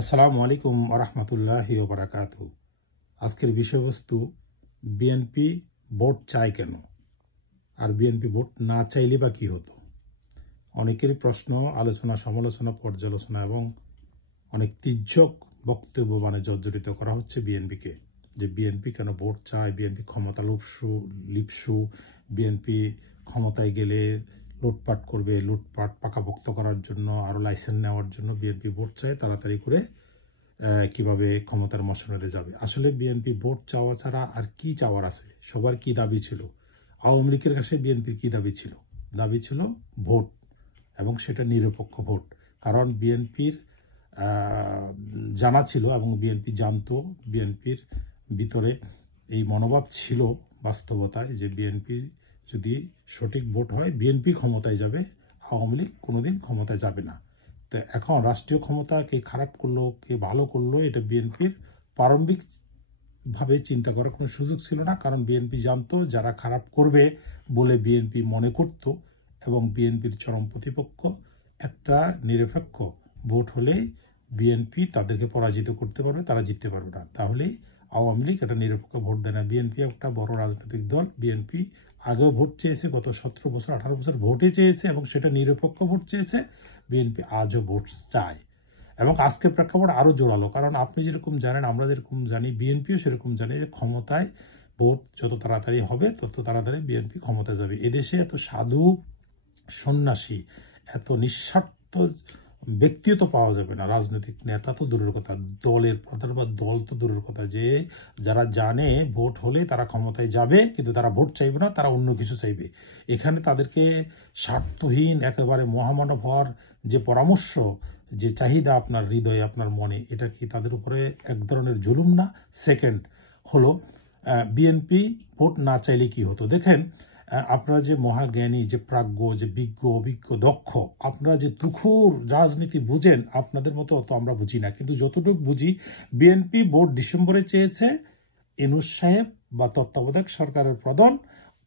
আসসালামু আলাইকুম ওয়া রাহমাতুল্লাহি ওয়া বারাকাতুহু। আজকের বিষয়বস্তু বিএনপি ভোট চায় কেন? আর বিএনপি ভোট না চাইলে বা কি হতো? অনেকেরই প্রশ্ন, আলোচনা, সমালোচনা, পর্যালোচনা এবং অনেক তির্যক বক্তব্য জর্জরিত করা হচ্ছে বিএনপিকে। যে বিএনপি কেন ভোট চায়, বিএনপি ক্ষমতা লিপসু, বিএনপি ক্ষমতায় গেলে লুটপাট করবে, লুটপাট পাকাপোক্ত করার জন্য, আরো লাইসেন্স নেওয়ার জন্য বিএনপি ভোট চায় তাড়াতাড়ি করে কিভাবে ক্ষমতার মসনদে যাবে। আসলে বিএনপি ভোট চাওয়া ছাড়া আর কি চাওয়ার আছে? সবার কি দাবি ছিল? আওয়ামী লীগের কাছে বিএনপির কি দাবি ছিল? দাবি ছিল ভোট, এবং সেটা নিরপেক্ষ ভোট। কারণ বিএনপির জানা ছিল এবং বিএনপি জানতো, বিএনপির ভিতরে এই মনোভাব ছিল বাস্তবতায় যে বিএনপি যদি সঠিক ভোট হয় বিএনপি ক্ষমতায় যাবে, আওয়ামী লীগ কোনোদিন ক্ষমতায় যাবে না। তো এখন রাষ্ট্রীয় ক্ষমতা কে খারাপ করলো, কে ভালো করলো, এটা বিএনপির প্রারম্ভিক ভাবে চিন্তা করার কোনো সুযোগ ছিল না। কারণ বিএনপি জানতো যারা খারাপ করবে বলে বিএনপি মনে করত, এবং বিএনপির চরম প্রতিপক্ষ একটা নিরপেক্ষ ভোট হলেই বিএনপি তাদেরকে পরাজিত করতে পারবে, তারা জিততে পারবে না। তাহলেই আওয়ামী লীগ একটা নিরপেক্ষ ভোট দেয় না। বিএনপি একটা বড় রাজনৈতিক দল, বিএনপি আগেও ভোট চেয়েছে, গত 17 বছর 18 বছর ভোটে চেয়েছে এবং সেটা নিরপেক্ষ ভোট চেয়েছে। বিএনপি আজও ভোট চায়, এবং আজকের প্রেক্ষাপট আরো জোরালো। কারণ আপনি যেরকম জানেন, আমরা যেরকম জানি, বিএনপিও সেরকম জানি যে ক্ষমতায় ভোট যত তাড়াতাড়ি হবে তত তাড়াতাড়ি বিএনপি ক্ষমতায় যাবে। এদেশে এত সাধু সন্ন্যাসী, এত নিঃস্বার্থ ব্যক্তিও তো পাওয়া যাবে না, রাজনৈতিক নেতা তো দূরের কথা, দলের প্রধান বা দল তো দূরের কথা, যে যারা জানে ভোট হলে তারা ক্ষমতায় যাবে কিন্তু তারা ভোট চাইবে না, তারা অন্য কিছু চাইবে। এখানে তাদেরকে স্বার্থহীন একেবারে মহামানব হওয়ার যে পরামর্শ, যে চাহিদা আপনার হৃদয়ে, আপনার মনে, এটা কি তাদের উপরে এক ধরনের জুলুম না? সেকেন্ড হলো, বিএনপি ভোট না চাইলে কি হতো? দেখেন, আপনারা যে মহাজ্ঞানী, যে প্রাজ্ঞ, যে বিজ্ঞ, অভিজ্ঞ, দক্ষ, আপনারা যে তুখুর রাজনীতি বুঝেন, আপনাদের মতো অত আমরা বুঝি না, কিন্তু যতটুকু বুঝি, বিএনপি ভোট ডিসেম্বরে চেয়েছে। ইউনূস সাহেব বা তত্ত্বাবধায়ক সরকারের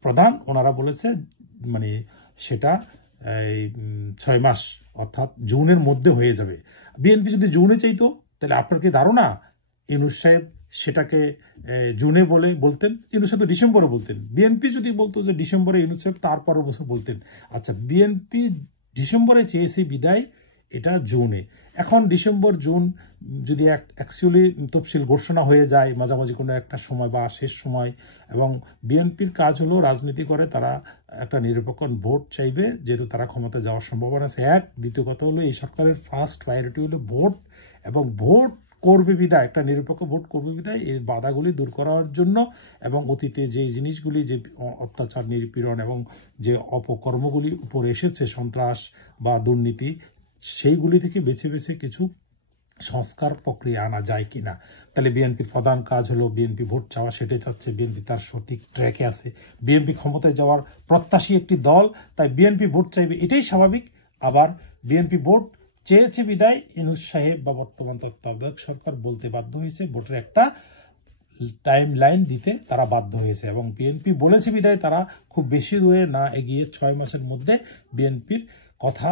প্রধান ওনারা বলেছে মানে সেটা এই 6 মাস, অর্থাৎ জুনের মধ্যে হয়ে যাবে। বিএনপি যদি জুনে চাইতো, তাহলে আপনার কি ধারণা ইউনূস সাহেব সেটাকে জুনে বলতেন? ইউনূস সাহেব তো ডিসেম্বরে বলতেন। বিএনপি যদি বলতো যে ডিসেম্বরে, ইউনূস সাহেব তারপরের বছর বলতেন। আচ্ছা, বিএনপি ডিসেম্বরে চেয়েছে বিদায়, এটা জুনে। এখন ডিসেম্বর জুন যদি অ্যাকচুয়ালি তফসিল ঘোষণা হয়ে যায় মাঝামাঝি কোনো একটা সময় বা শেষ সময়, এবং বিএনপির কাজ হলো রাজনীতি করে, তারা একটা নিরপেক্ষ ভোট চাইবে, যেহেতু তারা ক্ষমতা যাওয়ার সম্ভাবনা আছে। দ্বিতীয় কথা হলো, এই সরকারের ফার্স্ট প্রায়োরিটি হলো ভোট, এবং ভোট করবে বিদায়, একটা নিরপেক্ষ ভোট করবে বিদায় এই বাধাগুলি দূর করার জন্য, এবং অতীতে যে জিনিসগুলি, যে অত্যাচার, নিপীড়ন এবং যে অপকর্মগুলি উপরে এসেছে, সন্ত্রাস বা দুর্নীতি, সেইগুলি থেকে বেছে বেছে কিছু সংস্কার প্রক্রিয়া আনা যায় কিনা। তাহলে বিএনপির প্রধান কাজ হলো বিএনপি ভোট চাওয়া, সেটাই চাচ্ছে। বিএনপি তার সঠিক ট্র্যাকে আছে, বিএনপি ক্ষমতায় যাওয়ার প্রত্যাশী একটি দল, তাই বিএনপি ভোট চাইবে, এটাই স্বাভাবিক। আবার বিএনপি ভোট চেয়েছে বিদায় ইউনূস সাহেব বা বর্তমান তত্ত্বাবধায়ক সরকার বলতে বাধ্য হয়েছে, ভোটের একটা টাইম লাইন দিতে তারা বাধ্য হয়েছে, এবং বিএনপি বলেছে বিদায় তারা খুব বেশি দূরে না এগিয়ে 6 মাসের মধ্যে বিএনপির কথা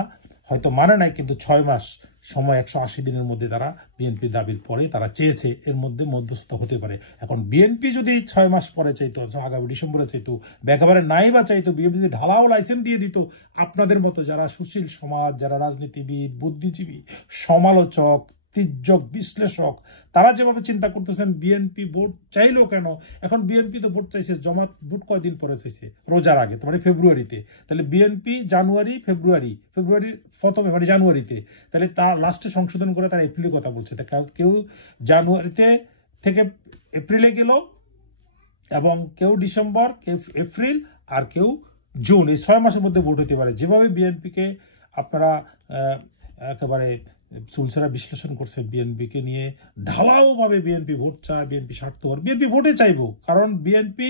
হয়তো মানে নাই, কিন্তু 6 মাস সময়, 180 দিনের মধ্যে তারা বিএনপির দাবির পরে তারা চেয়েছে, এর মধ্যে মধ্যস্থ হতে পারে। এখন বিএনপি যদি 6 মাস পরে চাইতো, আগামী ডিসেম্বরে চাইতো, একেবারে নাই বা চাইতো, বিএনপি যদি ঢালাও লাইসেন্স দিয়ে দিত, আপনাদের মতো যারা সুশীল সমাজ, যারা রাজনীতিবিদ, বুদ্ধিজীবী, সমালোচক, তির্যক বিশ্লেষক, তারা যেভাবে চিন্তা করতেছেন বিএনপি ভোট চাইলো কেন, এখন বিএনপি তো ভোট চাইছে, জামাত ভোট কয়দিন পরে চাইছে? রোজার আগে, মানে ফেব্রুয়ারিতে। তাহলে বিএনপি ফেব্রুয়ারির প্রথমে, মানে জানুয়ারিতে, তাহলে তা লাস্টে সংশোধন করে তারা এপ্রিলের কথা বলছে। কেউ জানুয়ারিতে থেকে এপ্রিলে গেল, এবং কেউ ডিসেম্বর, কেউ এপ্রিল, আর কেউ জুন, এই 6 মাসের মধ্যে ভোট হতে পারে। যেভাবে বিএনপিকে আপনারা একেবারে চুলছাড়া বিশ্লেষণ করছে বিএনপিকে নিয়ে, ঢালাও ভাবে বিএনপি ভোট চায়, বিএনপি স্বার্থপর, বিএনপি ভোটে চাইবো। কারণ বিএনপি,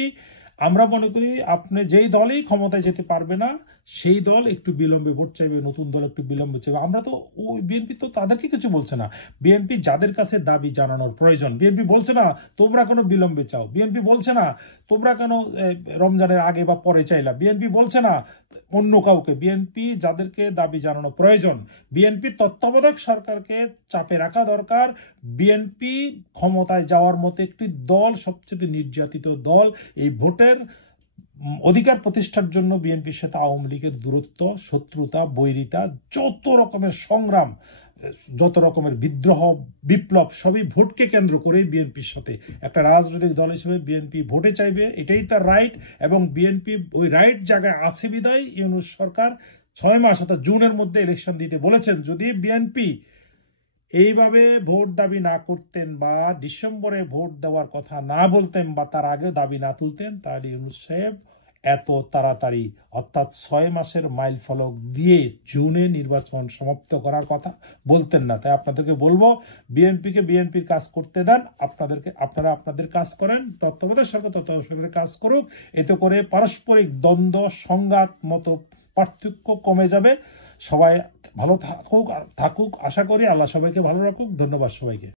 আমরা মনে করি, আপনি যেই দলই ক্ষমতায় যেতে পারবে না সেই দল একটু বিলম্বে ভোট চাইবে, নতুন দল একটু বিলম্বে চাইবে। আমরা তো ওই বিএনপি তো তাদেরকে কিছু বলছে না। বিএনপি যাদের কাছে দাবি জানানোর প্রয়োজন, বিএনপি বলছে না তোমরা কেন বিলম্বে চাও, বিএনপি বলছে না তোমরা কেন রমজানের আগে বা পরে চাইলা, বিএনপি বলছে না অন্য কাউকে, বিএনপি যাদেরকে দাবি জানানো প্রয়োজন, বিএনপির তত্ত্বাবধায়ক সরকারকে চাপে রাখা দরকার। বিএনপি ক্ষমতায় যাওয়ার মতো একটি দল, সবচেয়ে নির্যাতিত দল, এই ভোটের অধিকার প্রতিষ্ঠার জন্য বিএনপির সাথে আওয়ামী লীগের দূরত্ব, শত্রুতা, বৈরিতা, যত রকমের সংগ্রাম, যত রকমের বিদ্রোহ, বিপ্লব, সবই ভোটকে কেন্দ্র করেই বিএনপির সাথে। একটা রাজনৈতিক দল হিসেবে বিএনপি ভোটে চাইবে, এটাই তার রাইট, এবং বিএনপি ওই রাইট জায়গায় আছে বিদায় ইউনূস সরকার 6 মাস অর্থাৎ জুনের মধ্যে ইলেকশন দিতে বলেছেন। যদি বিএনপি এইভাবে ভোট দাবি না করতেন বা ডিসেম্বরে ভোট দেওয়ার কথা না বলতেন বা তার আগে দাবি না তুলতেন, তাহলে ইউনূস সাহেব এত তাড়াতাড়ি অর্থাৎ 6 মাসের মাইল ফলক দিয়ে জুনে নির্বাচন সমাপ্ত করার কথা বলতেন না। তাই আপনাদেরকে বলবো, বিএনপিকে বিএনপির কাজ করতে দেন, আপনারা আপনাদের কাজ করেন, তত্ত্বাবধায়ক সরকারের কাজ করুক। এতে করে পারস্পরিক দ্বন্দ্ব, সংঘাত, মত পার্থক্য কমে যাবে। সবাই ভালো থাকুক, আশা করি আল্লাহ সবাইকে ভালো রাখুক। ধন্যবাদ সবাইকে।